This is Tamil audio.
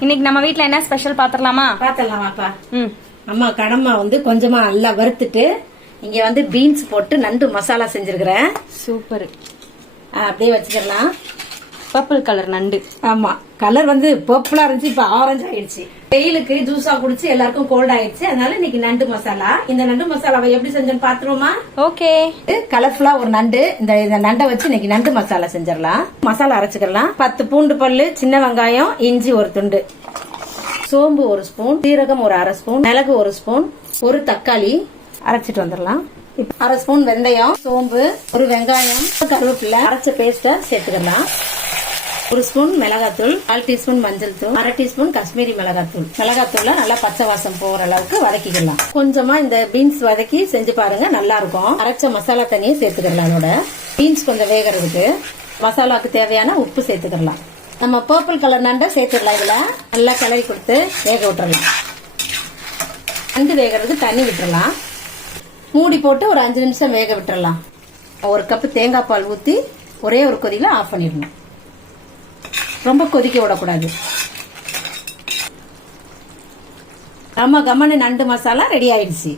இன்னைக்கு நம்ம வீட்ல என்ன ஸ்பெஷல் வாப்பா ம். அம்மா கடமா வந்து கொஞ்சமா நல்லா வறுத்துட்டு இங்க வந்து பீன்ஸ் போட்டு நண்டு மசாலா செஞ்சிருக்கிறேன். சூப்பர். அப்படியே வச்சுக்கலாம் பர்பிள் கலர் நண்டு. ஆமா. கலர் வந்து பர்பிளா இருந்துச்சு இப்ப ஆரஞ்சு ஆயிடுச்சு. வெயிலுக்கு ஜூஸா குடிச்சு எல்லாருக்கும் கோல்ட் ஆயிடுச்சு. அதனால இன்னைக்கு நண்டு மசாலா. இந்த நண்டு மசாலாவை எப்படி செஞ்சோன்னு பாத்துருவோமா? ஓகே. கலர்ஃபுல்லா ஒரு நண்டு. இந்த இந்த நண்டை வச்சு இன்னைக்கு நண்டு மசாலா செஞ்சிடலாம். மசாலா அரைச்சுக்கலாம். பத்து பூண்டு பல்லு சின்ன வெங்காயம் இஞ்சி ஒரு துண்டு. சோம்பு ஒரு ஸ்பூன் சீரகம் ஒரு அரை ஸ்பூன் மிளகு ஒரு ஸ்பூன் ஒரு தக்காளி. அரைச்சிட்டு வந்துடலாம். அரை ஸ்பூன் வெந்தயம் சோம்பு ஒரு வெங்காயம் கருவேப்பிலை. அரைச்ச பேஸ்ட சேர்த்துக்கலாம். ஒரு ஸ்பூன் மிளகாத்தூள் கால் டீஸ்பூன் மஞ்சள் தூள் அரை டீஸ்பூன் காஷ்மீரி மிளகாத்தூள். மிளகாத்தூள்ல நல்லா பச்சை வாசம் போற அளவுக்கு வதக்கிக்கலாம். கொஞ்சமா இந்த பீன்ஸ் வதக்கி செஞ்சு பாருங்க நல்லா இருக்கும் அரைச்ச மசாலா தண்ணியை சேர்த்துக்கலாம் அதோட பீன்ஸ் கொஞ்சம் வேகிறதுக்கு. மசாலாவுக்கு தேவையான உப்பு சேர்த்துக்கலாம் நம்ம பர்பிள் கலர் நண்டை சேர்த்துடலாம் இதுல. நல்லா கிளறி கொடுத்து வேக விட்டுறலாம். நண்டு வேகிறதுக்கு தண்ணி விட்டுறலாம். மூடி போட்டு ஒரு அஞ்சு நிமிஷம் வேக விட்டுறலாம். ஒரு கப்பு தேங்காய் பால் ஊற்றி ஒரே ஒரு கொதியில் ஆஃப் பண்ணிடணும். ரொம்ப கொதிக்க விடக்கூடாது. நம்ம கம்மனு நண்டு மசாலா ரெடி ஆயிடுச்சு.